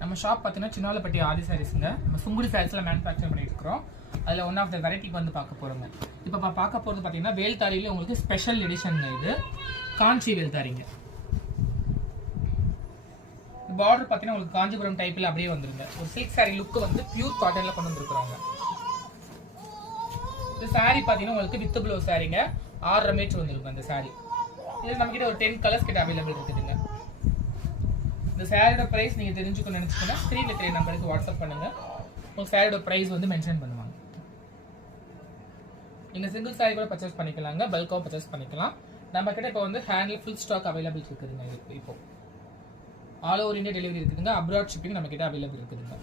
நம்ம ஷாப் பார்த்தீங்கன்னா சின்னாலப்பட்டி ஆதி சாரீஸ்ங்க. நம்ம சுங்குடி சாரீஸ்ல மேனுஃபேக்சர் பண்ணிட்டு இருக்கிறோம். அதில் ஒன் ஆஃப் த வெரைட்டிக்கு வந்து பார்க்க போகிறோங்க. இப்போ பார்க்க போகிறது பார்த்தீங்கன்னா வேல்தாரியில் உங்களுக்கு ஸ்பெஷல் எடிஷன். இது காஞ்சி வேல்தாரிங்க. பார்டர் பார்த்தீங்கன்னா உங்களுக்கு காஞ்சிபுரம் டைப்பில் அப்படியே வந்துருங்க. ஒரு சில்க் சாரீ லுக்கு வந்து பியூர் காட்டனில் கொண்டு வந்துருக்குறாங்க. இந்த சாரீ பார்த்தீங்கன்னா உங்களுக்கு வித் ப்ளவுஸ் சாரீங்க. 6.5 மீட்டர் வந்துருக்கும் அந்த சாரீ. இது நம்மகிட்ட ஒரு 10 கலர்ஸ் கிட்ட அவைலபிள் இருக்குதுங்க. இந்த சாரியோட பிரைஸ் நீங்க தெரிஞ்சுக்கணும் நினைச்சீங்கன்னா ஸ்க்ரீன்ல தெரிய நம்பருக்கு வாட்ஸ்அப் பண்ணுங்க. உங்க சாரியோட பிரைஸ் வந்து மென்ஷன் பண்ணுவாங்க. நீங்க சிங்கிள் சாரி கூட பர்ச்சேஸ் பண்ணிக்கலாங்க, பல்காவும் பர்ச்சேஸ் பண்ணிக்கலாம். நம்ம கிட்ட இப்போ வந்து ஹேண்ட்ல ஃபுல் ஸ்டாக் அவைலபிள் இருக்குதுங்க. இப்போ ஆல் ஓவர் இந்தியா டெலிவரி இருக்குதுங்க. அப்ராட் ஷிப்பிங் நம்ம கிட்ட அவைலபிள் இருக்குதுங்க.